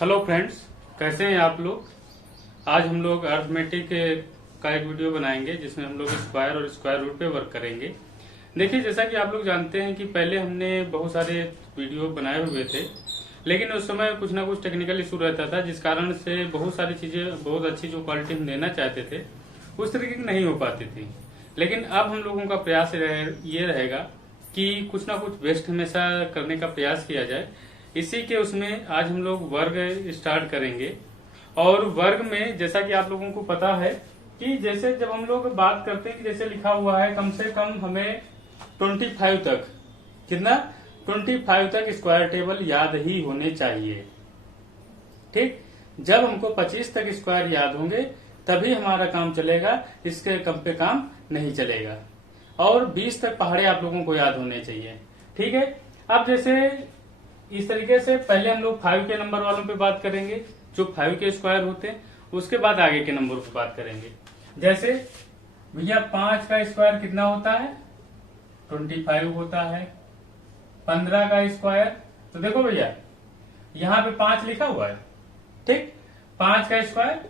Hello friends, कैसे हैं आप लोग। आज हम लोग अर्थमेटिक का एक वीडियो बनाएंगे जिसमें हम लोग स्क्वायर और स्क्वायर रूट पे वर्क करेंगे। देखिए, जैसा कि आप लोग जानते हैं कि पहले हमने बहुत सारे वीडियो बनाए हुए थे, लेकिन उस समय कुछ ना कुछ टेक्निकल इशू रहता था, जिस कारण से बहुत सारी चीजें, बहुत अच्छी जो क्वालिटी हम देना चाहते थे उस तरीके की नहीं हो पाती थी। लेकिन अब हम लोगों का प्रयास ये रहेगा कि कुछ ना कुछ बेस्ट हमेशा करने का प्रयास किया जाए। इसी के उसमें आज हम लोग वर्ग स्टार्ट करेंगे। और वर्ग में जैसा कि आप लोगों को पता है कि जैसे जब हम लोग बात करते हैं कि जैसे लिखा हुआ है कम से कम हमें 25 तक, कितना 25 तक स्क्वायर टेबल याद ही होने चाहिए। ठीक, जब हमको 25 तक स्क्वायर याद होंगे तभी हमारा काम चलेगा, इसके कम पे काम नहीं चलेगा। और 20 तक पहाड़े आप लोगों को याद होने चाहिए। ठीक है, अब जैसे इस तरीके से पहले हम लोग 5 के नंबर वालों पे बात करेंगे जो 5 के स्क्वायर होते हैं, उसके बाद आगे के नंबर पे बात करेंगे। जैसे भैया 5 का स्क्वायर कितना होता है, 25 होता है। 15 का स्क्वायर, तो देखो भैया यहाँ पे 5 लिखा हुआ है। ठीक, 5 का स्क्वायर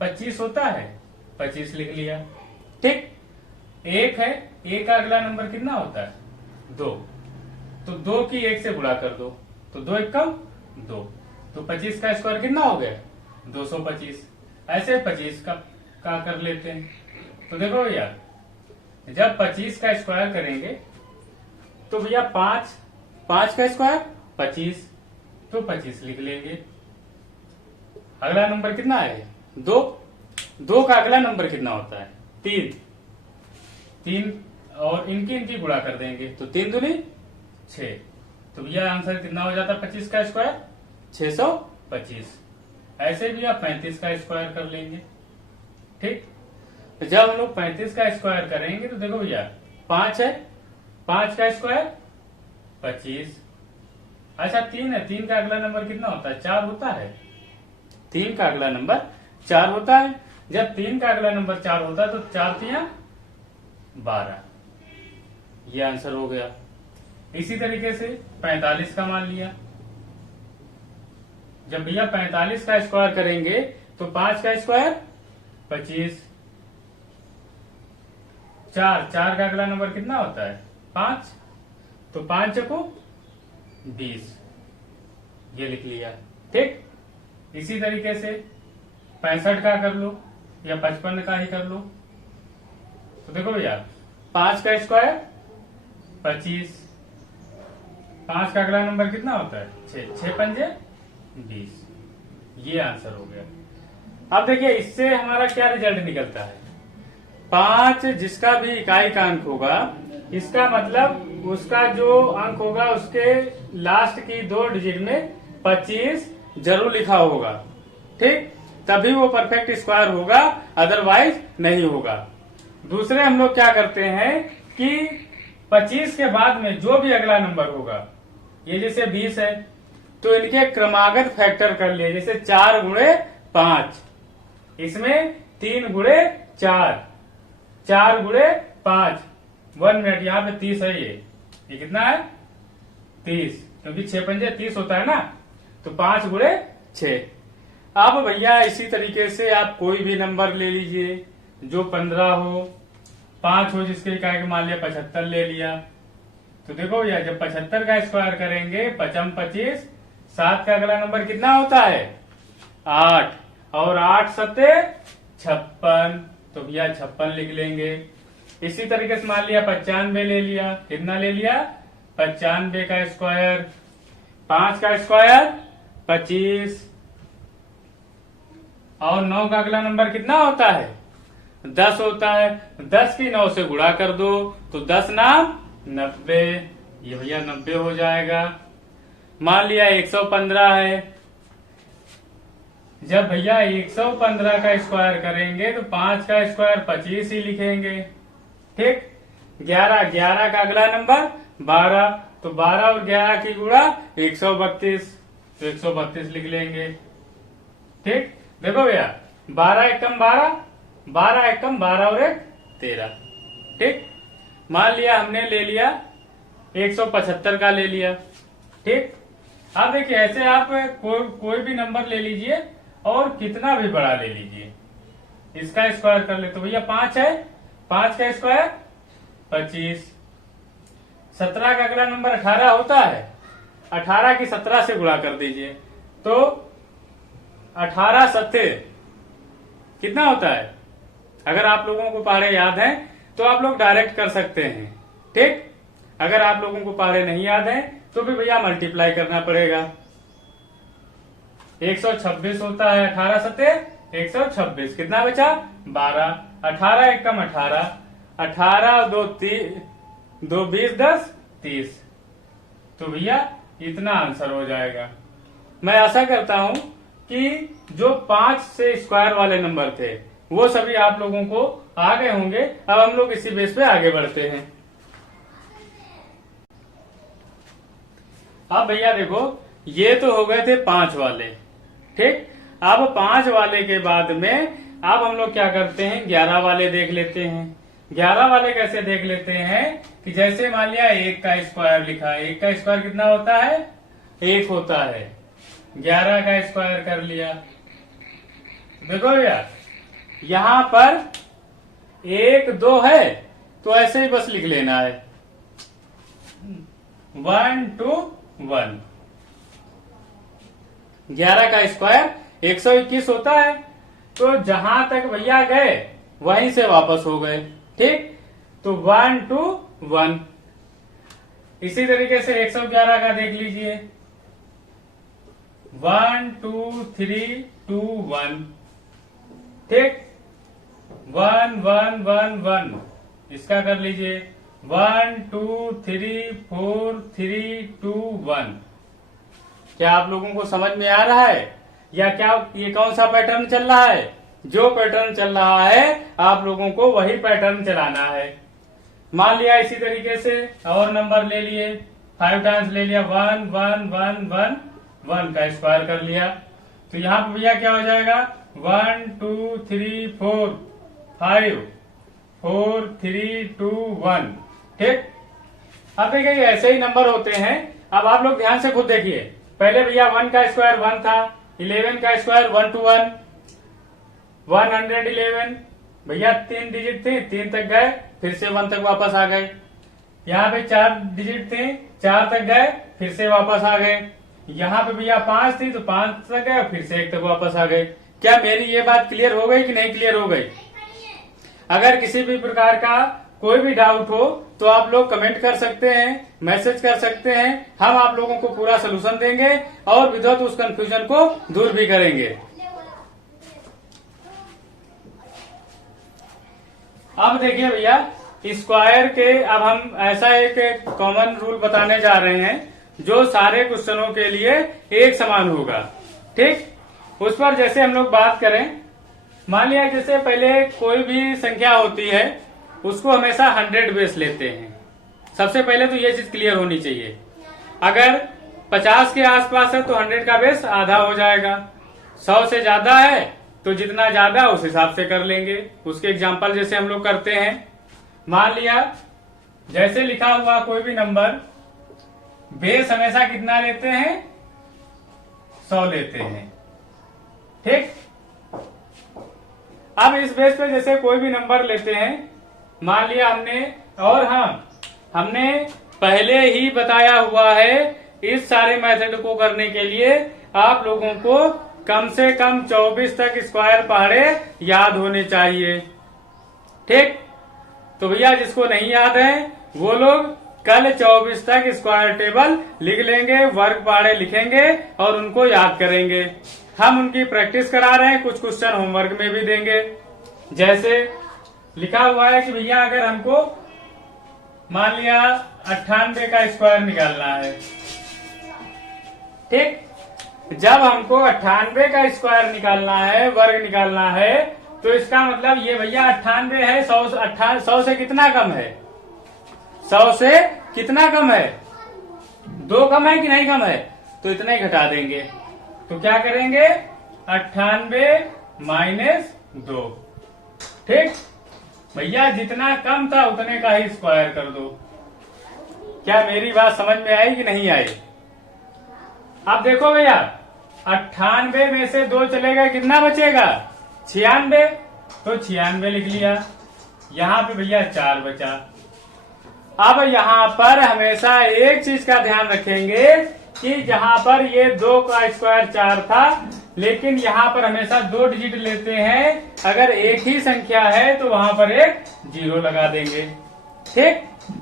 25 होता है, 25 लिख लिया। ठीक, 1 है, 1 का अगला नंबर कितना होता है, 2, तो 2 की 1 से गुणा कर दो, तो 2 एकम 2, तो 25 का स्क्वायर कितना हो गया, 225। ऐसे 25 का कर लेते हैं। तो देखो भैया जब 25 का स्क्वायर करेंगे तो भैया 5 का स्क्वायर 25, तो 25 लिख लेंगे। अगला नंबर कितना है, 2 का अगला नंबर कितना होता है, 3 और इनकी गुणा कर देंगे, तो 3 दूनी 6, तो भैया आंसर कितना हो जाता है 25 का स्क्वायर 625। ऐसे भी आप 35 का स्क्वायर कर लेंगे। ठीक, तो जब हम लोग 35 का स्क्वायर करेंगे तो देखो भैया 5 है, 5 का स्क्वायर 25। अच्छा 3 है, 3 का अगला नंबर कितना होता है, 4 होता है। 3 का अगला नंबर 4 होता है। जब 3 का अगला नंबर 4 होता है तो 4 3 12, ये आंसर हो गया। इसी तरीके से 45 का मान लिया। जब भैया 45 का स्क्वायर करेंगे तो 5 का स्क्वायर 25, 4 का अगला नंबर कितना होता है 5, तो 5 चको 20, ये लिख लिया। ठीक, इसी तरीके से 65 का कर लो या 55 का ही कर लो। तो देखो भैया 5 का स्क्वायर 25, 5 का अगला नंबर कितना होता है 6, 6 पंजे 20, ये आंसर हो गया। अब देखिए इससे हमारा क्या रिजल्ट निकलता है, 5 जिसका भी इकाई का अंक होगा, इसका मतलब उसका जो अंक होगा उसके लास्ट की 2 डिजिट में 25 जरूर लिखा होगा। ठीक, तभी वो परफेक्ट स्क्वायर होगा, अदरवाइज नहीं होगा। दूसरे हम लोग क्या करते हैं कि 25 के बाद में जो भी अगला नंबर होगा, ये जैसे 20 है तो इनके क्रमागत फैक्टर कर लिए, जैसे 4 गुणे 5, इसमें 3 गुणे 4, 4 गुणे 5, 1 मिनट, यहाँ पे 30 है। ये कितना है 30, क्योंकि 6 पंजे 30 होता है ना, तो 5 गुणे 6। अब भैया इसी तरीके से आप कोई भी नंबर ले लीजिए जो 15 हो, 5 हो जिसके इकाई का मान लिया 75 ले लिया। तो देखो भैया जब 75 का स्क्वायर करेंगे 5 25, 7 का अगला नंबर कितना होता है 8, और 8 सत्ते 56, तो भैया 56 लिख लेंगे। इसी तरीके से मान लिया 95 ले लिया, कितना ले लिया 95 का स्क्वायर, 5 का स्क्वायर 25, और 9 का अगला नंबर कितना होता है 10 होता है। 10 की 9 से गुणा कर दो, तो 10 नाम 90, ये भैया 90 हो जाएगा। मान लिया 115 है, जब भैया 115 का स्क्वायर करेंगे तो 5 का स्क्वायर 25 ही लिखेंगे। ठीक, 11 का अगला नंबर 12, तो 12 और 11 की गुणा 132, तो 132 लिख लेंगे। ठीक, देखो भैया 12 एकम 12, 12 एकम 12 और 1 13। ठीक, मान लिया हमने ले लिया 175 का ले लिया। ठीक, आप देखिए ऐसे आप कोई भी नंबर ले लीजिए और कितना भी बड़ा ले लीजिए, इसका स्क्वायर कर ले तो भैया 5 है, 5 का स्क्वायर 25। 17 का अगला नंबर 18 होता है, 18 की 17 से गुणा कर दीजिए तो 18 सत्ते कितना होता है। अगर आप लोगों को पहाड़े याद हैं तो आप लोग डायरेक्ट कर सकते हैं, ठीक। अगर आप लोगों को पहाड़े नहीं याद हैं तो भी भैया मल्टीप्लाई करना पड़ेगा। 126 होता है, 18 सत्ते 126, कितना बचा 12। 18 एकम 18, 18 दो 20 10 30, तो भैया इतना आंसर हो जाएगा। मैं आशा करता हूं कि जो 5 से स्क्वायर वाले नंबर थे वो सभी आप लोगों को आ गए होंगे। अब हम लोग इसी बेस पे आगे बढ़ते हैं। अब भैया देखो ये तो हो गए थे 5 वाले, ठीक। अब 5 वाले के बाद में अब हम लोग क्या करते हैं 11 वाले देख लेते हैं। 11 वाले कैसे देख लेते हैं कि जैसे मान लिया 1 का स्क्वायर लिखा है, 1 का स्क्वायर कितना होता है 1 होता है। 11 का स्क्वायर कर लिया, देखो भैया यहां पर 1 2 है तो ऐसे ही बस लिख लेना है 1 2 1। 11 का स्क्वायर 121 होता है, तो जहां तक भैया गए वहीं से वापस हो गए, ठीक। तो 1 2 1। इसी तरीके से 111 का देख लीजिए 1 2 3 2 1, ठीक। 1 1 1 1, इसका कर लीजिए 1 2 3 4 3 2 1। क्या आप लोगों को समझ में आ रहा है या क्या ये कौन सा पैटर्न चल रहा है। जो पैटर्न चल रहा है आप लोगों को वही पैटर्न चलाना है। मान लिया इसी तरीके से और नंबर ले लिए 5 टाइम्स ले लिया 1 1 1 1 1 का स्क्वायर कर लिया, तो यहाँ पे भैया क्या हो जाएगा 1 2 3 4 5 4 3 2 1, ठीक। अब देखिए ऐसे ही नंबर होते हैं। अब आप लोग ध्यान से खुद देखिए, पहले भैया 1 का स्क्वायर 1 था, 11 का स्क्वायर 1 to 1 111। भैया 3 डिजिट थे, 3 तक गए फिर से 1 तक वापस आ गए। यहाँ पे 4 डिजिट थे, 4 तक गए फिर से वापस आ गए। यहाँ पे भैया 5 थी तो 5 तक गए फिर से 1 तक वापस आ गए। क्या मेरी ये बात क्लियर हो गई कि नहीं क्लियर हो गई। अगर किसी भी प्रकार का कोई भी डाउट हो तो आप लोग कमेंट कर सकते हैं, मैसेज कर सकते हैं, हम आप लोगों को पूरा सोल्यूशन देंगे और विदाउट उस कंफ्यूजन को दूर भी करेंगे। अब देखिए भैया स्क्वायर के अब हम ऐसा एक कॉमन रूल बताने जा रहे हैं जो सारे क्वेश्चनों के लिए एक समान होगा, ठीक। उस पर जैसे हम लोग बात करें, मान लिया जैसे पहले कोई भी संख्या होती है उसको हमेशा 100 बेस लेते हैं। सबसे पहले तो ये चीज क्लियर होनी चाहिए। अगर 50 के आसपास है तो 100 का बेस आधा हो जाएगा। 100 से ज्यादा है तो जितना ज्यादा उस हिसाब से कर लेंगे। उसके एग्जांपल जैसे हम लोग करते हैं, मान लिया जैसे लिखा हुआ कोई भी नंबर बेस हमेशा कितना लेते हैं 100 लेते हैं, ठीक। अब इस बेस पे जैसे कोई भी नंबर लेते हैं, मान लिया हमने, और हमने पहले ही बताया हुआ है इस सारे मेथड को करने के लिए आप लोगों को कम से कम 24 तक स्क्वायर पहाड़े याद होने चाहिए, ठीक। तो भैया जिसको नहीं याद है वो लोग कल 24 तक स्क्वायर टेबल लिख लेंगे, वर्ग पहाड़े लिखेंगे और उनको याद करेंगे। हम उनकी प्रैक्टिस करा रहे हैं, कुछ क्वेश्चन होमवर्क में भी देंगे। जैसे लिखा हुआ है कि भैया अगर हमको मान लिया 98 का स्क्वायर निकालना है, ठीक। जब हमको 98 का स्क्वायर निकालना है, वर्ग निकालना है, तो इसका मतलब ये भैया 98 है 100 से कितना कम है 100 से कितना कम है 2 कम है कि नहीं कम है, तो इतना ही घटा देंगे। तो क्या करेंगे 98 माइनस 2, ठीक। भैया जितना कम था उतने का ही स्क्वायर कर दो। क्या मेरी बात समझ में आई कि नहीं आई। अब देखो भैया 98 में से 2 चलेगा कितना बचेगा 96। तो 96 लिख लिया। यहाँ पे भैया 4 बचा। अब यहाँ पर हमेशा एक चीज का ध्यान रखेंगे कि जहाँ पर ये 2 का स्क्वायर 4 था, लेकिन यहाँ पर हमेशा 2 डिजिट लेते हैं। अगर एक ही संख्या है तो वहां पर एक 0 लगा देंगे। ठीक,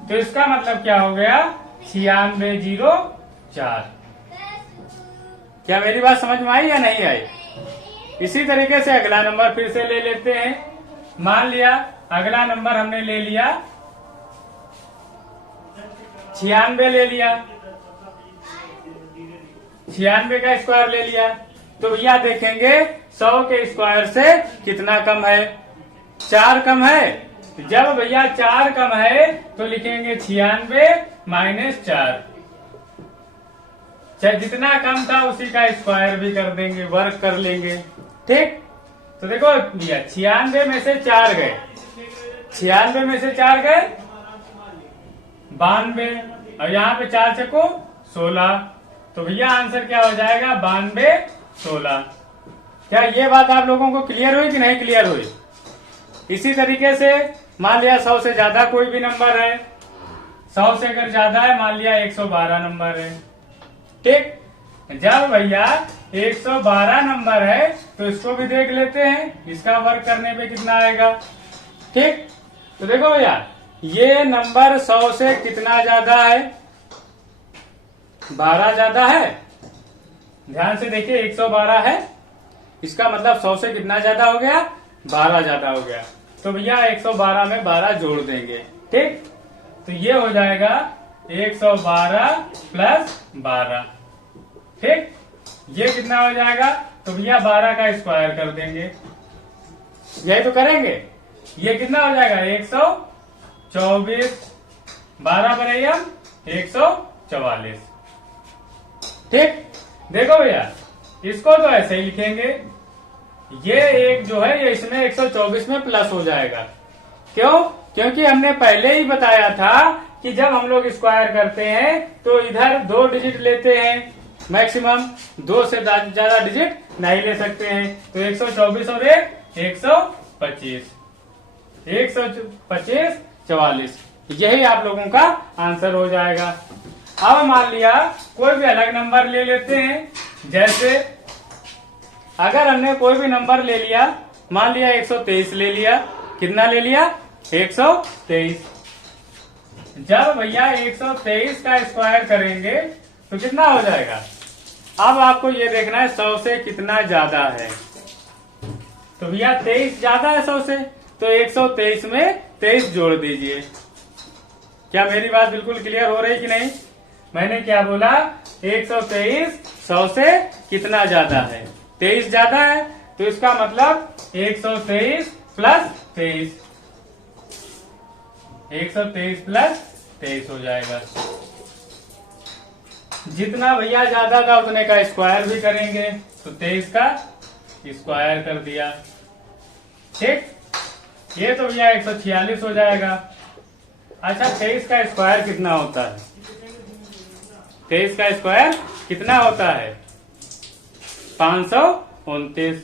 तो इसका मतलब क्या हो गया 96 0 4। क्या मेरी बात समझ में आई या नहीं आई? इसी तरीके से अगला नंबर फिर से ले लेते हैं। मान लिया अगला नंबर हमने ले लिया 96 ले लिया, 96 का स्क्वायर ले लिया। तो भैया देखेंगे 100 के स्क्वायर से कितना कम है 4 कम है। जब भैया 4 कम है तो लिखेंगे 96 माइनस 4। जितना कम था उसी का स्क्वायर भी कर देंगे, वर्क कर लेंगे। ठीक, तो देखो भैया 96 में से 4 गए, 96 में से 4 गए 92, और यहाँ पे 4 चको 16। तो भैया आंसर क्या हो जाएगा 92 16। क्या ये बात आप लोगों को क्लियर हुई कि नहीं क्लियर हुई? इसी तरीके से मान लिया 100 से ज्यादा कोई भी नंबर है, 100 से अगर ज्यादा है मान लिया 112 नंबर है। ठीक, जब भैया 112 नंबर है तो इसको भी देख लेते हैं, इसका वर्क करने पे कितना आएगा। ठीक, तो देखो भैया ये नंबर 100 से कितना ज्यादा है 12 ज्यादा है। ध्यान से देखिए 112 है, इसका मतलब 100 से कितना ज्यादा हो गया 12 ज्यादा हो गया। तो भैया 112 में 12 जोड़ देंगे। ठीक, तो ये हो जाएगा 112 प्लस 12। ठीक, ये कितना हो जाएगा तो भैया 12 का स्क्वायर कर देंगे, यही तो करेंगे। ये कितना हो जाएगा 124, 12 बराबर 144। ठीक, देखो भैया इसको तो ऐसे ही लिखेंगे, ये एक जो है ये इसमें 124 में प्लस हो जाएगा। क्यों? क्योंकि हमने पहले ही बताया था कि जब हम लोग स्क्वायर करते हैं तो इधर 2 डिजिट लेते हैं, मैक्सिमम 2 से ज्यादा डिजिट नहीं ले सकते हैं। तो 124 और 125, 125 44, यही आप लोगों का आंसर हो जाएगा। अब मान लिया कोई भी अलग नंबर ले लेते हैं, जैसे अगर हमने कोई भी नंबर ले लिया, मान लिया 123 ले लिया। कितना ले लिया 123। जब भैया 123 का स्क्वायर करेंगे तो कितना हो जाएगा। अब आपको ये देखना है 100 से कितना ज्यादा है। तो भैया 23 ज्यादा है 100 से, तो 123 में 23 जोड़ दीजिए। क्या मेरी बात बिल्कुल क्लियर हो रही कि नहीं? मैंने क्या बोला 123 100 से कितना ज्यादा है 23 ज्यादा है, तो इसका मतलब 123 प्लस 23, 123 प्लस 23 हो जाएगा। जितना भैया ज्यादा था उतने का स्क्वायर भी करेंगे, तो 23 का स्क्वायर कर दिया। ठीक, ये तो भैया 146 हो जाएगा। अच्छा 23 का स्क्वायर कितना होता है? 23 का स्क्वायर कितना होता है 529।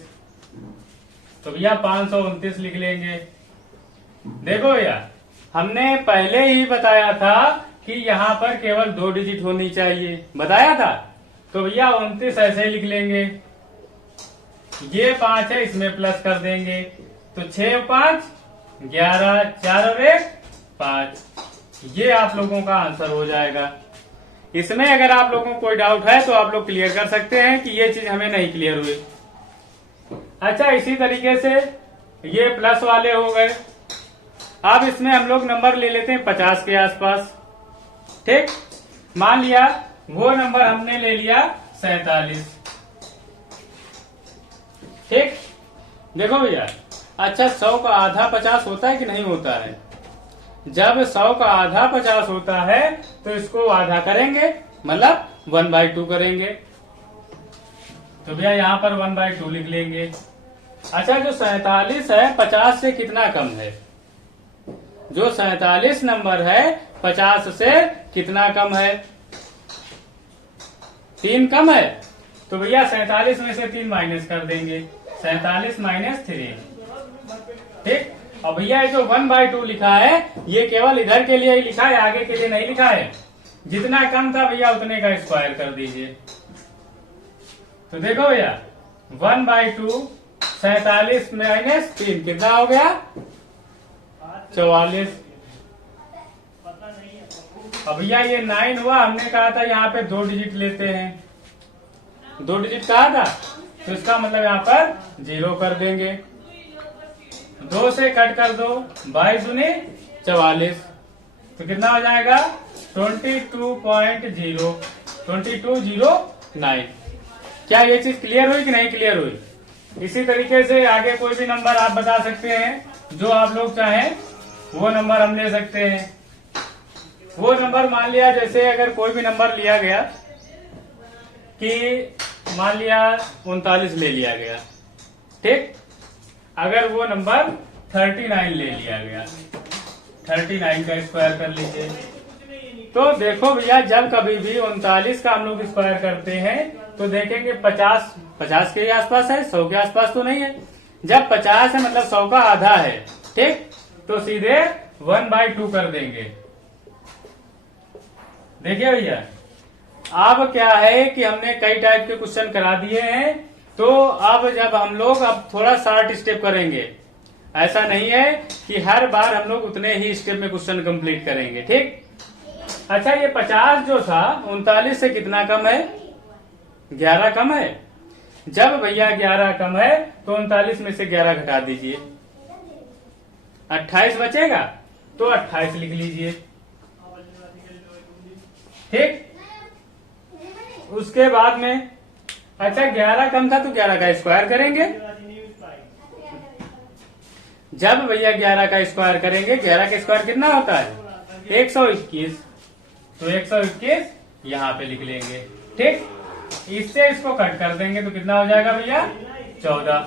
तो भैया 529 लिख लेंगे। देखो भैया हमने पहले ही बताया था कि यहाँ पर केवल 2 डिजिट होनी चाहिए, बताया था। तो भैया 29 ऐसे ही लिख लेंगे। ये 5 है, इसमें प्लस कर देंगे, तो 6 5 11, 4 और 1 5। ये आप लोगों का आंसर हो जाएगा। इसमें अगर आप लोगों को कोई डाउट है तो आप लोग क्लियर कर सकते हैं कि ये चीज हमें नहीं क्लियर हुई। अच्छा इसी तरीके से ये प्लस वाले हो गए। अब इसमें हम लोग नंबर ले लेते हैं 50 के आसपास। ठीक, मान लिया वो नंबर हमने ले लिया 47। ठीक, देखो भैया अच्छा 100 का आधा 50 होता है कि नहीं होता है? जब 100 का आधा 50 होता है तो इसको आधा करेंगे, मतलब 1/2 करेंगे। तो भैया यहाँ पर 1/2 लिख लेंगे। अच्छा जो 47 है 50 से कितना कम है? जो 47 नंबर है 50 से कितना कम है? 3 कम है तो भैया 47 में से 3 माइनस कर देंगे, 47 माइनस 3। ठीक, और भैया ये जो 1/2 लिखा है ये केवल इधर के लिए ही लिखा है, आगे के लिए नहीं लिखा है। जितना कम था भैया उतने का स्क्वायर कर दीजिए। तो देखो भैया 1/2 47 माइनस 3 कितना हो गया? 44। अब भैया ये 9 हुआ, हमने कहा था यहाँ पे 2 डिजिट लेते हैं, 2 डिजिट कहा था, तो इसका मतलब यहाँ पर 0 कर देंगे। 2 से कट कर दो, 22 दूनी 44, तो कितना हो जाएगा? 22.0, 2209। क्या ये चीज क्लियर हुई कि नहीं क्लियर हुई? इसी तरीके से आगे कोई भी नंबर आप बता सकते हैं, जो आप लोग चाहें वो नंबर हम ले सकते हैं। वो नंबर मान लिया, जैसे अगर कोई भी नंबर लिया गया कि मान लिया 39 ले लिया गया, ठीक, अगर वो नंबर 39 ले लिया गया, 39 का स्क्वायर कर लीजिए। तो देखो भैया जब कभी भी 39 का हम लोग स्क्वायर करते हैं तो देखेंगे 50 के आसपास है, 100 के आसपास तो नहीं है। जब 50 है मतलब 100 का आधा है, ठीक, तो सीधे 1/2 कर देंगे। देखिए भैया अब क्या है कि हमने कई टाइप के क्वेश्चन करा दिए हैं, तो अब जब हम लोग अब थोड़ा शार्ट स्टेप करेंगे, ऐसा नहीं है कि हर बार हम लोग उतने ही स्टेप में क्वेश्चन कंप्लीट करेंगे, ठीक। अच्छा ये 50 जो था 39 से कितना कम है? 11 कम है। जब भैया 11 कम है तो 39 में से 11 घटा दीजिए, 28 बचेगा, तो 28 लिख लीजिए, ठीक। उसके बाद में अच्छा 11 कम था तो 11 का स्क्वायर करेंगे। जब भैया 11 का स्क्वायर करेंगे, 11 का स्क्वायर कितना होता है? 121, तो 121 यहाँ पे लिख लेंगे, ठीक। इससे इसको कट कर देंगे तो कितना हो जाएगा भैया? 14,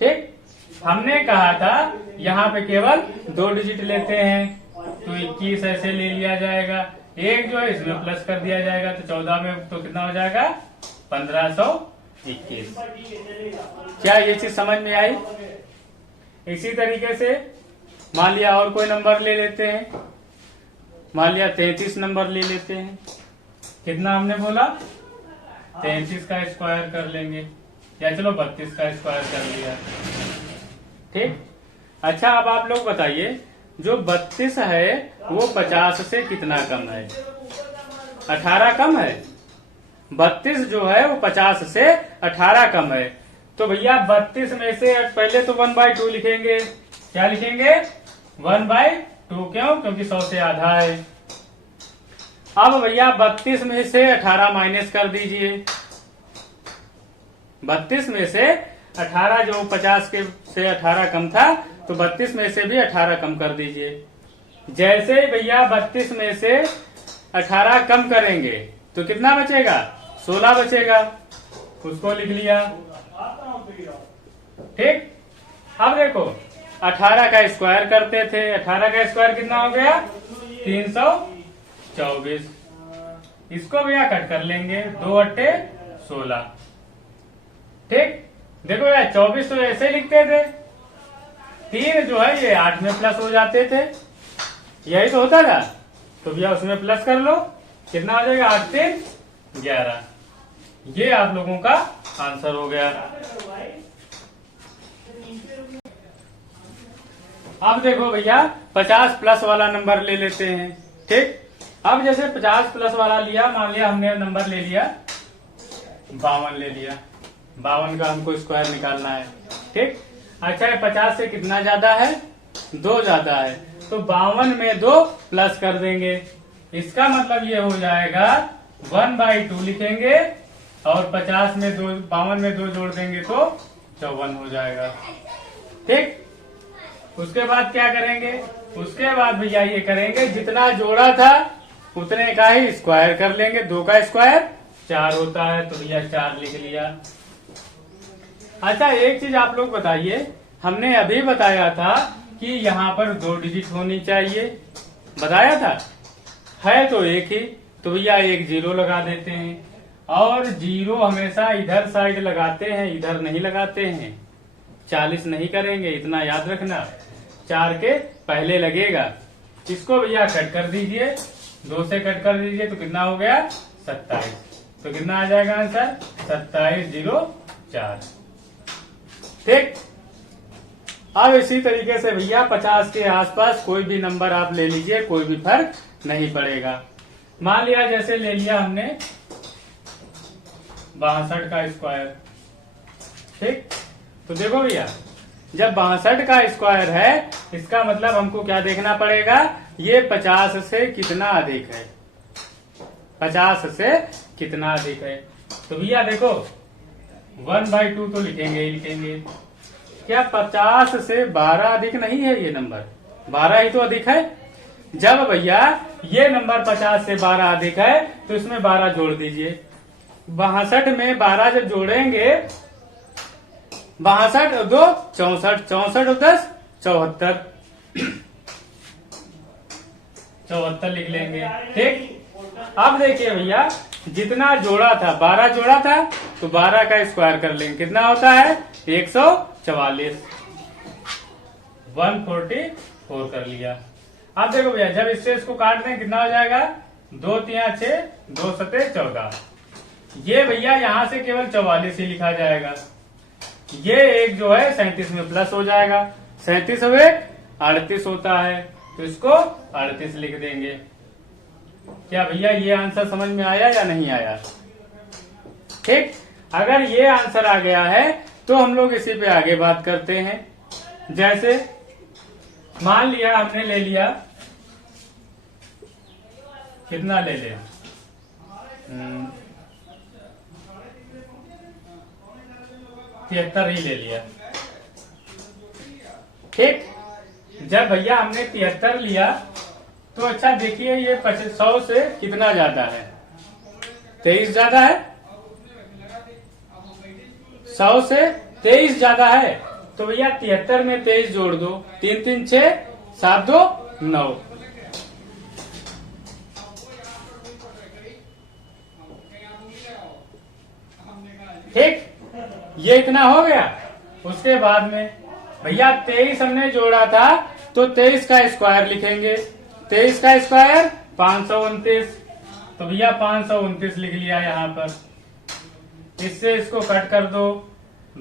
ठीक। हमने कहा था यहाँ पे केवल 2 डिजिट लेते हैं, तो 21 ऐसे ले लिया जाएगा, एक जो है इसमें प्लस कर दिया जाएगा, तो 14 में तो कितना हो जाएगा? 1521। क्या ये चीज समझ में आई? इसी तरीके से मान लिया और कोई नंबर ले लेते हैं, मान लिया 33 नंबर ले लेते हैं। कितना हमने बोला? 33 का स्क्वायर कर लेंगे, या चलो 32 का स्क्वायर कर लिया, ठीक। अच्छा अब आप लोग बताइए जो 32 है वो 50 से कितना कम है? 18 कम है। 32 जो है वो 50 से 18 कम है। तो भैया 32 में से पहले तो 1/2 लिखेंगे। क्या लिखेंगे? 1/2। क्यों? क्योंकि 100 से आधा है। अब भैया 32 में से 18 माइनस कर दीजिए। 32 में से 18 जो 50 के से 18 कम था, तो 32 में से भी 18 कम कर दीजिए। जैसे भैया 32 में से 18 कम करेंगे तो कितना बचेगा? 16 बचेगा। उसको लिख लिया, ठीक। अब देखो 18 का स्क्वायर करते थे, 18 का स्क्वायर कितना हो गया? 324। इसको भैया कट कर लेंगे, 2 अट्टे 16, ठीक। देखो यार 24 तो ऐसे लिखते थे, 3 जो है ये 8 में प्लस हो जाते थे, यही तो होता था। तो भैया उसमें प्लस कर लो, कितना हो जाएगा? 8 3 11। ये आप लोगों का आंसर हो गया। अब देखो भैया 50 प्लस वाला नंबर ले लेते हैं, ठीक। अब जैसे 50 प्लस वाला लिया, मान लिया हमने नंबर ले लिया 52 ले लिया, 52 का हमको स्क्वायर निकालना है, ठीक। अच्छा 50 से कितना ज्यादा है? 2 ज्यादा है, तो 52 में 2 प्लस कर देंगे। इसका मतलब ये हो जाएगा 1/2 लिखेंगे, और 50 में 2, 52 में 2 जोड़ देंगे तो 54 हो जाएगा, ठीक। उसके बाद क्या करेंगे? उसके बाद भैया ये करेंगे, जितना जोड़ा था उतने का ही स्क्वायर कर लेंगे। 2 का स्क्वायर 4 होता है, तो भैया 4 लिख लिया। अच्छा एक चीज आप लोग बताइए, हमने अभी बताया था कि यहाँ पर 2 डिजिट होनी चाहिए, बताया था, है तो एक ही, तो भैया एक 0 लगा देते हैं। और 0 हमेशा इधर साइड लगाते हैं, इधर नहीं लगाते हैं। 40 नहीं करेंगे, इतना याद रखना। 4 के पहले लगेगा। इसको भैया कट कर दीजिए, 2 से कट कर दीजिए तो कितना हो गया 27। तो कितना आ जाएगा आंसर 2704। ठीक। अब इसी तरीके से भैया 50 के आसपास कोई भी नंबर आप ले लीजिए, कोई भी फर्क नहीं पड़ेगा। मान लिया जैसे ले लिया हमने 62 का स्क्वायर। ठीक। तो देखो भैया जब 62 का स्क्वायर है, इसका मतलब हमको क्या देखना पड़ेगा, ये 50 से कितना अधिक है, 50 से कितना अधिक है। तो भैया देखो 1/2 तो लिखेंगे ही लिखेंगे। क्या 50 से 12 अधिक नहीं है ये नंबर, 12 ही तो अधिक है। जब भैया ये नंबर 50 से 12 अधिक है तो इसमें 12 जोड़ दीजिए। 62 में 12 जब जोड़ेंगे, 62 और 2 64, 64 और 10 74, 74 लिख लेंगे। ठीक। अब देखिए भैया जितना जोड़ा था 12 जोड़ा था, तो 12 का स्क्वायर कर लेंगे, कितना होता है 144, 144 कर लिया। अब देखो भैया जब इससे इसको काट दें कितना हो जाएगा, 2 3 6, 2 7 14। ये भैया यहाँ से केवल 44 ही लिखा जाएगा। ये एक जो है 37 में प्लस हो जाएगा, 37 और 1 38 होता है, तो इसको 38 लिख देंगे। क्या भैया ये आंसर समझ में आया या नहीं आया। ठीक। अगर ये आंसर आ गया है तो हम लोग इसी पे आगे बात करते हैं। जैसे मान लिया हमने ले लिया, कितना ले लिया 73 ही ले लिया। ठीक। जब भैया हमने 73 लिया तो अच्छा देखिए ये 100 से कितना ज्यादा है, 23 ज्यादा है, 100 से 23 ज्यादा है। तो भैया 73 में 23 जोड़ दो, 3 3 6, 7 2 9। ठीक। ये इतना हो गया। उसके बाद में भैया 23 हमने जोड़ा था तो 23 का स्क्वायर लिखेंगे। 23 का स्क्वायर 529, तो भैया 529 लिख लिया यहाँ पर। इससे इसको कट कर दो,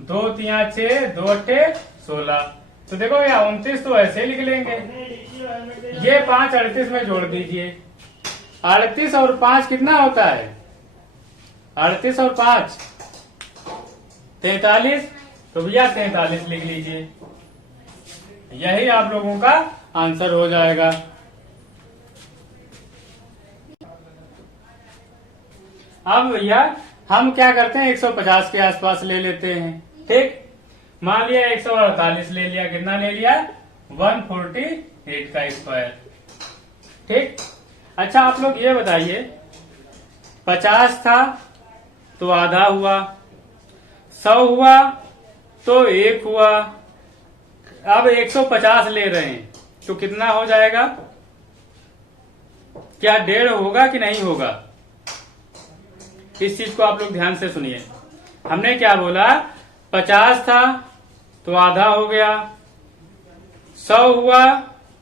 2 3 6, 2 8 16। तो देखो भैया 29 तो ऐसे लिख लेंगे। ये 5 38 में जोड़ दीजिए। 38 और 5 कितना होता है, 38 और 5 43। तो भैया 43 लिख लीजिए। यही आप लोगों का आंसर हो जाएगा। अब भैया हम क्या करते हैं 150 के आसपास ले लेते हैं। ठीक। मान लिया 148 ले लिया, कितना ले लिया 148 का स्क्वायर। ठीक। अच्छा आप लोग ये बताइए 50 था तो आधा हुआ, 100 हुआ तो 1 हुआ, अब 150 ले रहे हैं तो कितना हो जाएगा, क्या 1.5 होगा कि नहीं होगा। इस चीज को आप लोग ध्यान से सुनिए। हमने क्या बोला, 50 था तो आधा हो गया, 100 हुआ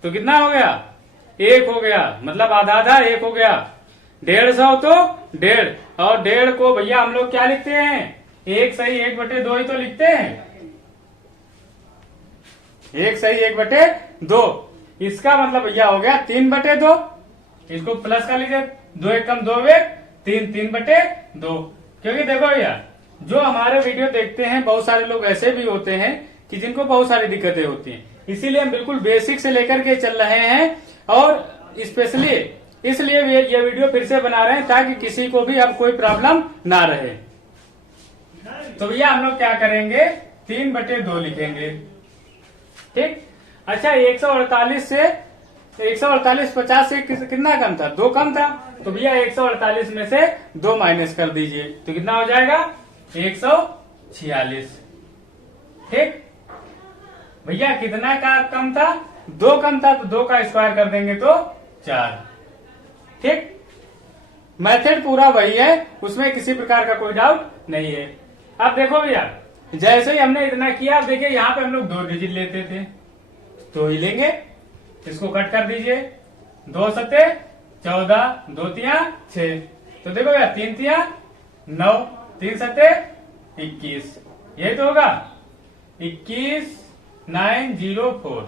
तो कितना हो गया 1 हो गया, मतलब आधा आधा 1 हो गया। 150 तो 1.5, और 1.5 को भैया हम लोग क्या लिखते हैं, 1 सही 1/2 ही तो लिखते हैं। 1 सही 1/2। इसका मतलब भैया हो गया 3/2। इसको प्लस कर लीजिए, 2 1 कम 2 1 3, 3/2। क्योंकि देखो भैया जो हमारे वीडियो देखते हैं बहुत सारे लोग ऐसे भी होते हैं कि जिनको बहुत सारी दिक्कतें होती हैं, इसीलिए हम बिल्कुल बेसिक से लेकर के चल रहे हैं। और स्पेशली इसलिए ये वीडियो फिर से बना रहे हैं ताकि किसी को भी अब कोई प्रॉब्लम ना रहे। तो भैया हम लोग क्या करेंगे 3/2 लिखेंगे। ठीक। अच्छा 148 से 148 50 से कितना कम था, 2 कम था, तो भैया 148 में से 2 माइनस कर दीजिए तो कितना हो जाएगा 146। ठीक। भैया कितना का कम था, 2 कम था, तो 2 का स्क्वायर कर देंगे तो 4। ठीक। मेथड पूरा वही है, उसमें किसी प्रकार का कोई डाउट नहीं है। अब देखो भैया, जैसे ही हमने इतना किया, अब देखिए यहाँ पे हम लोग 2 डिजिट लेते थे, तो ही लेंगे। इसको कट कर दीजिए, 2 सत्ते 14, 2 तिया 6, तो देखो भैया 3 तिया 9, 3 सत्ते 21, यही तो होगा 21904।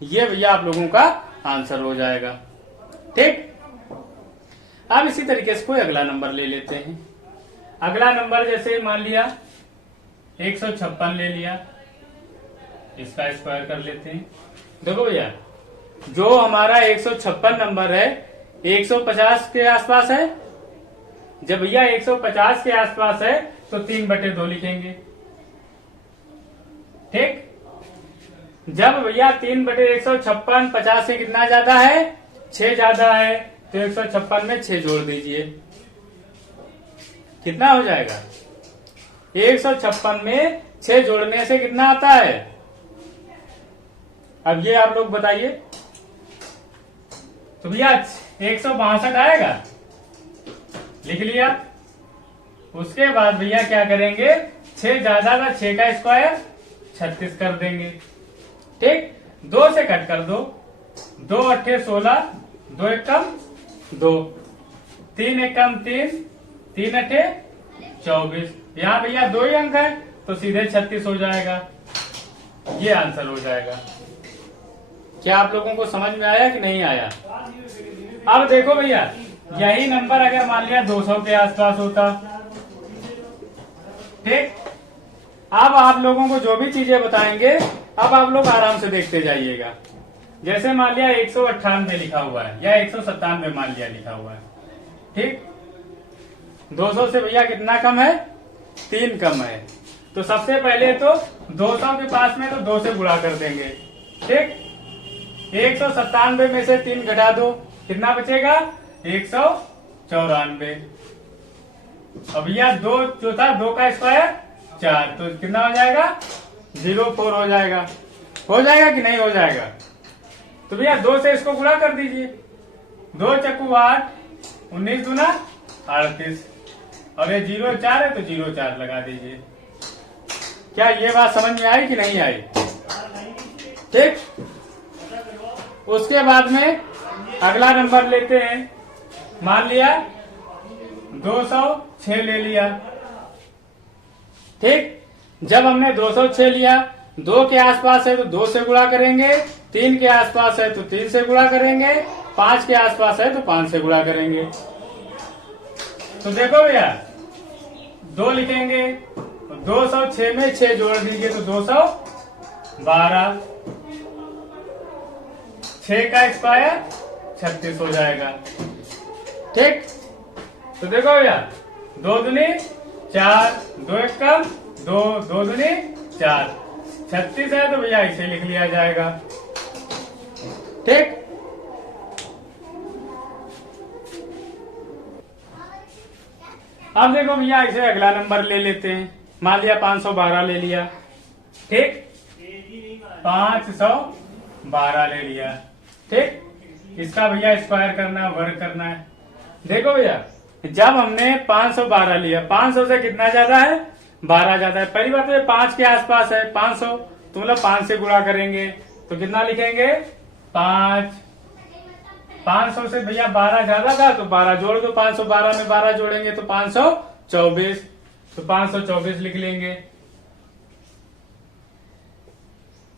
ये भैया आप लोगों का आंसर हो जाएगा। ठीक, अब इसी तरीके से कोई अगला नंबर ले लेते हैं। अगला नंबर जैसे मान लिया 156 ले लिया, इसका स्क्वायर कर लेते हैं। देखो भैया, जो हमारा 156 नंबर है 150 के आसपास है। जब भैया 150 के आसपास है तो 3/2 लिखेंगे। ठीक, जब भैया 3/156 50 से कितना ज्यादा है, 6 ज्यादा है, तो 156 में 6 जोड़ दीजिए, कितना हो जाएगा? 156 में 6 जोड़ने से कितना आता है? अब ये आप लोग बताइए। तो भैया 162 आएगा, लिख लिया। उसके बाद भैया क्या करेंगे, 6 ज्यादा था, 6 का स्क्वायर 36 कर देंगे। ठीक, 2 से कट कर दो, 2 अट्ठे 16, 2 एकम 2, 3 एकम 3, 3 अट्ठे 24। यहाँ भैया 2 ही अंक है, तो सीधे 36 हो जाएगा। ये आंसर हो जाएगा। क्या आप लोगों को समझ में आया कि नहीं आया? अब देखो भैया, यही नंबर अगर मान लिया 200 के आसपास होता, ठीक, अब आप लोगों को जो भी चीजें बताएंगे, अब आप लोग आराम से देखते जाइएगा। जैसे मान लिया 198 लिखा हुआ है या 197 मान लिया लिखा हुआ है, ठीक, 200 से भैया कितना कम है? 3 कम है। तो सबसे पहले तो 200 के पास में तो 2 से गुणा कर देंगे। ठीक, 197 में से 3 घटा दो, कितना बचेगा? 194। अब भैया 2 जो था, 2 का स्क्वायर 4, तो कितना हो जाएगा? 04 हो जाएगा। हो जाएगा कि नहीं हो जाएगा? तो भैया 2 से इसको गुणा कर दीजिए, 2 चक्कू 8, 19 दूना 38, और ये 04 है तो 04 लगा दीजिए। क्या ये बात समझ में आई कि नहीं आई? ठीक, उसके बाद में अगला नंबर लेते हैं। मान लिया 206 ले लिया। ठीक, जब हमने 206 लिया, 2 के आसपास है तो 2 से गुणा करेंगे, 3 के आसपास है तो 3 से गुणा करेंगे, 5 के आसपास है तो 5 से गुणा करेंगे। तो देखो भैया 2 लिखेंगे, 206 में 6 जोड़ दीजिए तो 212, 6 का स्क्वायर 36 हो जाएगा। ठीक, तो देखो भैया 2 दूनी 4, 2 एकम 2, 2 दूनी 4, 36 है तो भैया इसे लिख लिया जाएगा। ठीक, अब देखो भैया इसे अगला नंबर ले लेते हैं। मान लिया 512 ले लिया। ठीक, 512 ले लिया। ठीक, इसका भैया स्क्वायर करना है, वर्ग करना है। देखो भैया, जब हमने 512 लिया, 500 से कितना ज्यादा है? 12 ज्यादा है। पहली बात तो 5 के आसपास है, 500, तो मतलब 5 से गुणा करेंगे तो कितना लिखेंगे? 5। 500 से भैया 12 ज्यादा था तो 12 जोड़ दो, 512 में 12 जोड़ेंगे तो 524, तो 524 लिख लेंगे।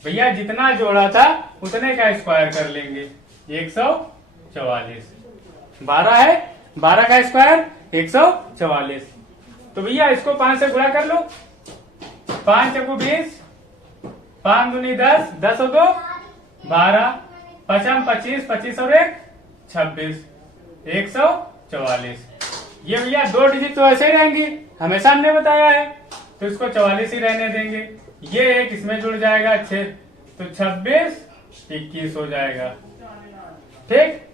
भैया जितना जोड़ा था उतने का स्क्वायर कर लेंगे, 144। 12 है, 12 का स्क्वायर 144। तो भैया इसको 5 से गुणा कर लो, 5 चक्कू 20, 5 दूनी 10, 10 और 2 12, 5 25, 25 और 1 26, 144। ये भैया 2 डिजिट तो ऐसे ही रहेंगी, हमेशा हमने बताया है, तो इसको 44 ही रहने देंगे। ये एक इसमें जुड़ जाएगा 6, तो 26 21 हो जाएगा। ठीक,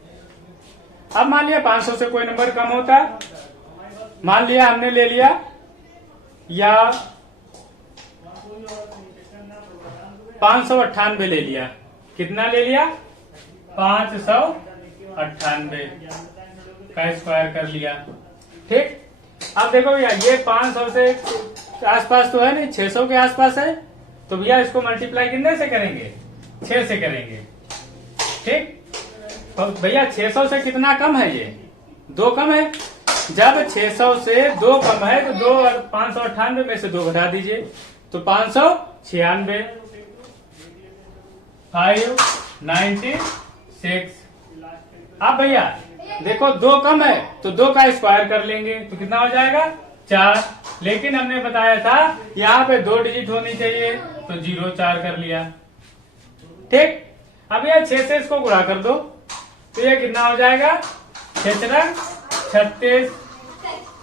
अब मान लिया 500 से कोई नंबर कम होता, मान लिया हमने ले लिया या 598 ले लिया। कितना ले लिया? 598। का स्क्वायर कर लिया। ठीक, अब देखो भैया ये 500 से आसपास तो है नहीं, 600 के आसपास है, तो भैया इसको मल्टीप्लाई कितने से करेंगे, 6 से करेंगे। ठीक, तो भैया 600 से कितना कम है, ये 2 कम है। जब 600 से 2 कम है तो 2 और 598 में से 2 घटा दीजिए, तो 596, 596। अब भैया देखो 2 कम है तो 2 का स्क्वायर कर लेंगे तो कितना हो जाएगा, 4। लेकिन हमने बताया था यहाँ पे 2 डिजिट होनी चाहिए, तो 0 4 कर लिया। ठीक, अब यह 6 से इसको गुणा कर दो, तो ये कितना हो जाएगा, 6 36।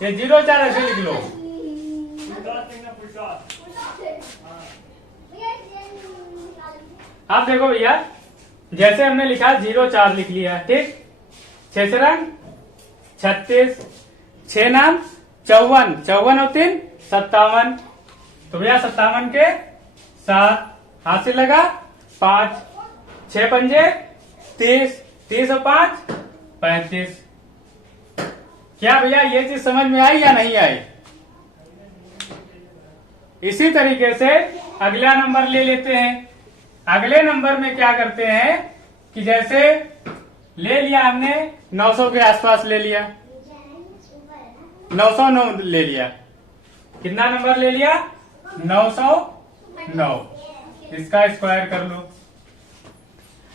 ये 0 4 ऐसे लिख लो। अब देखो भैया जैसे हमने लिखा 0 4 लिख लिया। ठीक, 6 36, 6 नाम 54, 54 और 3 57। तो भैया 57 के 7 हाथ से लगा 5, 6 पंजे 30, 30 और 5 35। क्या भैया ये चीज समझ में आई या नहीं आई? इसी तरीके से अगला नंबर ले लेते हैं। अगले नंबर में क्या करते हैं कि जैसे ले लिया हमने 900 के आसपास ले लिया, 909 ले लिया। कितना नंबर ले लिया, 909। इसका स्क्वायर कर लो।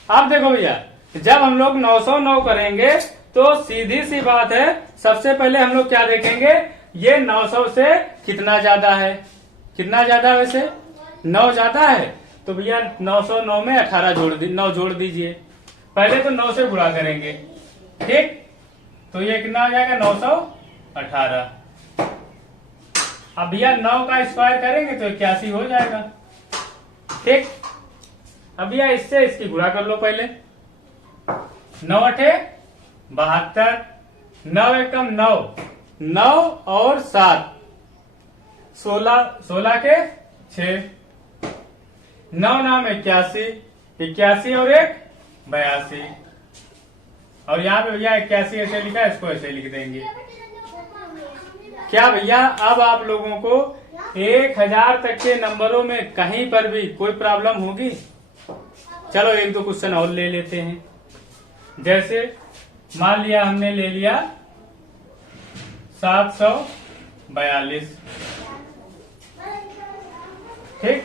अब देखो भैया जब हम लोग 909 करेंगे तो सीधी सी बात है, सबसे पहले हम लोग क्या देखेंगे, ये 900 से कितना ज्यादा है। कितना ज्यादा है वैसे, 9 ज्यादा है, तो भैया 909 में 18 9 जोड़ दीजिए। पहले तो 9 से गुणा करेंगे। ठीक, तो ये कितना हो जाएगा, 918। अब भैया 9 का स्क्वायर करेंगे तो 81 हो जाएगा। ठीक, अब भैया इससे इसकी गुणा कर लो पहले। 9 8 72, 9 एकम 9, 9 और 7 16, 16 के 6, 9 नाम 81, 81 और 1 82। और यहाँ पे भैया 81 ऐसे लिखा है, इसको ऐसे लिख देंगे। क्या भैया अब आप लोगों को 1000 तक के नंबरों में कहीं पर भी कोई प्रॉब्लम होगी? चलो 1-2 क्वेश्चन और ले लेते हैं। जैसे मान लिया हमने ले लिया 742। ठीक,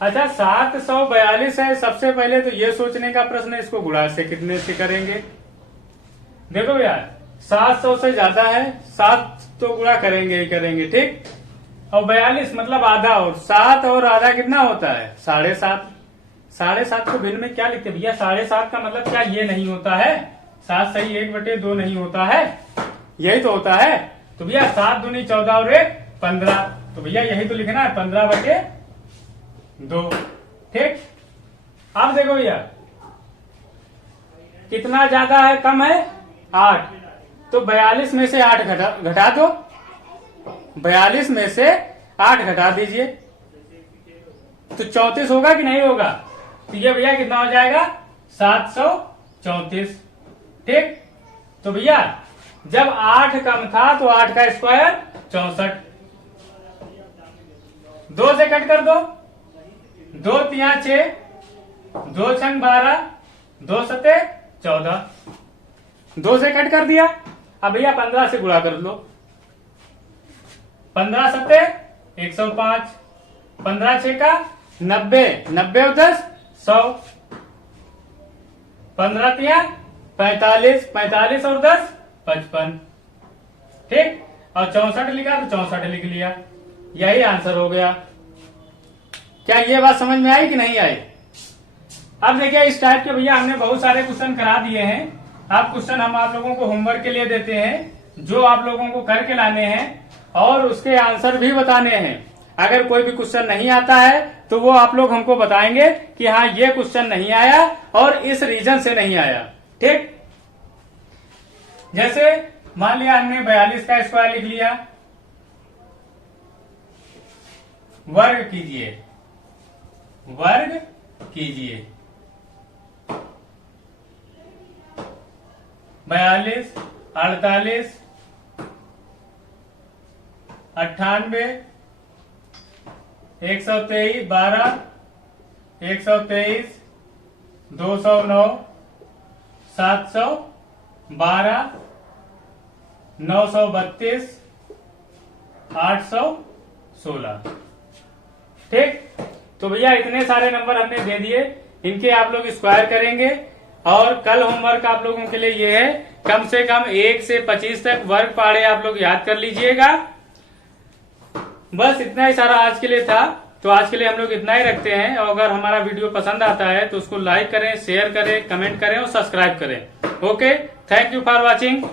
अच्छा 742 है। सबसे पहले तो ये सोचने का प्रश्न है इसको गुणा से कितने से करेंगे। देखो भैया 700 से ज्यादा है, 7 तो गुणा करेंगे ही करेंगे। ठीक, और 42 मतलब आधा, और 7 और आधा कितना होता है, 7.5। 7.5 को भिन्न में क्या लिखते भैया, 7.5 का मतलब क्या ये नहीं होता है, 7 सही 1/2 नहीं होता है, यही तो होता है। तो भैया 7 दूनी 14 और 1 15, तो भैया यही तो लिखना है 15/2। ठीक, अब देखो भैया कितना ज्यादा है, कम है 8, तो 42 में से 8 घटा दो, 42 में से 8 घटा दीजिए, तो 34 होगा कि नहीं होगा। तो ये भैया कितना हो जाएगा, 734। ठीक, तो भैया जब 8 कम था तो 8 का स्क्वायर 64। 2 से कट कर दो, 2 3 6, 2 6 12, 2 7 14। 2 से कट कर दिया। अब भैया 15 से गुणा कर लो, 15 7 105, 15 6 का 90, 90 और 10 100, 15 3 45, 45 और 10 55। ठीक, और 64 लिखा तो 64 लिख लिया, यही आंसर हो गया। क्या ये बात समझ में आई कि नहीं आई? अब देखिए इस टाइप के भैया हमने बहुत सारे क्वेश्चन करा दिए हैं। आप क्वेश्चन हम आप लोगों को होमवर्क के लिए देते हैं, जो आप लोगों को करके लाने हैं और उसके आंसर भी बताने हैं। अगर कोई भी क्वेश्चन नहीं आता है तो वो आप लोग हमको बताएंगे कि हाँ ये क्वेश्चन नहीं आया और इस रीजन से नहीं आया। ठीक, जैसे मान लिया हमने 42 का स्क्वायर लिख लिया, वर्ग कीजिए, वर्ग कीजिए 42, 48, 98, 123, 12, 123, 209, 712, 932, 816। ठीक, तो भैया इतने सारे नंबर हमने दे दिए, इनके आप लोग स्क्वायर करेंगे। और कल होमवर्क आप लोगों के लिए ये है, कम से कम 1 से 25 तक वर्ग पहाड़े आप लोग याद कर लीजिएगा। बस इतना ही सारा आज के लिए था। तो आज के लिए हम लोग इतना ही रखते हैं, और अगर हमारा वीडियो पसंद आता है तो उसको लाइक करें, शेयर करें, कमेंट करें और सब्सक्राइब करें। Okay, thank you for watching.